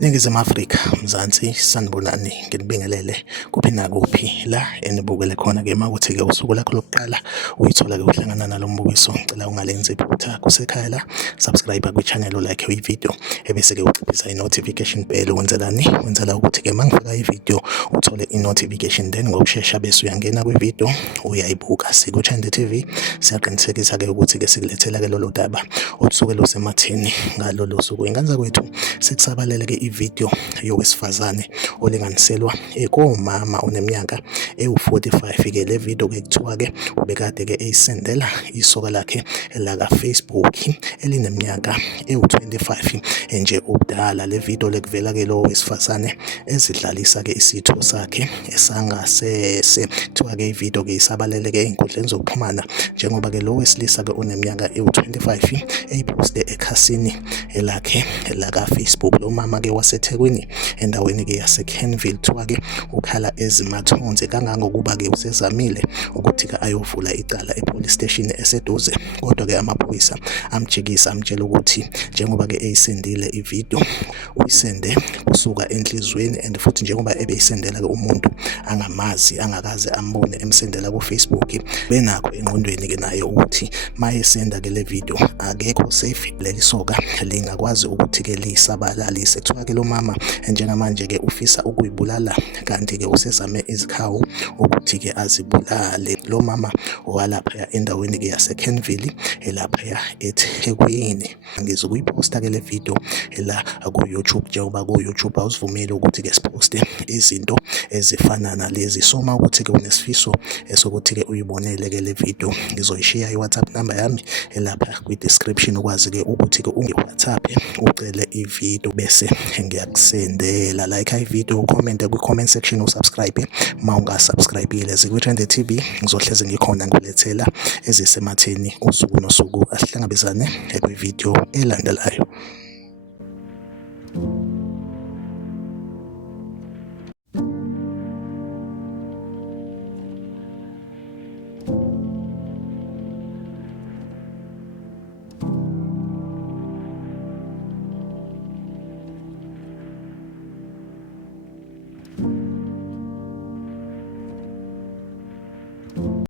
Ningizimu Afrika, Mzansi, sanibonani, nginibingelele kuphi nakuphi la enibukele khona-ke mawukuthi-ke usuku lakho lokuqala uyithola-ke uhlangana nalo mbukiso. Ngicela ungalenzi iphutha kusekhaya la, subscribe kwi-channel, like ivideo ebese-ke uciphisa i-notification bell. Wenzelani? Wenzela ukuthi-ke mangifaka ivideo uthole i-notification, then ngokushesha bese uyangena kwivideo uyayibuka. Siku-Chande TV siyaqinisekisa-ke ukuthi-ke sikulethela-ke lolo daba olusuke lusematheni ngalolo suku. Ingane zakwethu sekusabalele-ke ivideo yowesifazane olinganiselwa komama oneminyaka ewu-45-ke. Le video-ke kuthiwa-ke ubekade-ke eyisendela isoka lakhe laka-Facebook elineminyaka ewu-25 nje ubudala. Le video lekuvela-ke lo wesifazane ezidlalisa-ke isitho sakhe esangasese. Kuthiwa-ke ivideo-ke isabalele-ke ey'nkundleni zokuxhumana njengoba-ke lo wesilisa-ke oneminyaka ewu-25 eyiphoste ekhasini lakhe laka-Facebook. Lo mama-ke waseThekwini endaweni-ke yaseKenville, kuthiwa-ke ukhala ezimathonsi kangangokuba-ke usezamile ukuthi-ke ayovula icala e-police station eseduze, kodwa-ke amaphoyisa amjikisa amtshela ukuthi njengoba-ke eyisendile ivideo uyisende kusuka enhlizweni, and futhi njengoba ebeyisendela-ke umuntu angamazi angakaze ambone emsendela ku-Facebook, benakho engqondweni-ke naye ukuthi mayesenda-ke le video akekho safe, leli soka lingakwazi ukuthi-ke liyisabalalise. Kuthiwa-ke lo mama njengamanje-ke ufisa ukuyibulala, kanti-ke usezame izikhawu ukuthi-ke azibulale. Lo mama walaphaya endaweni-ke yaseKenville elaphaya eThekwini. Ngizokuyiphosta-ke le video la ku-YouTube, njengoba ku-YouTube awusivumeli ukuthi-ke siposte izinto ezifana nalezi. So uma ukuthi-ke unesifiso sokuthi-ke uyibonele-ke le video, ngizoyishiya i-WhatsApp number yami elapha kwi-description, ukwazi-ke ukuthi-ke ungi-WhatsApp ucele ivideo bese ngiyakusendela. Like ivideo, ucommente kwi-comment section, usubscribe ma ungasubscribile. Ziku-Chande TV ngizohlezi ngikhona ngilethela ezisematheni usuku nosuku. Asihlangabezane kwivideo elandelayo.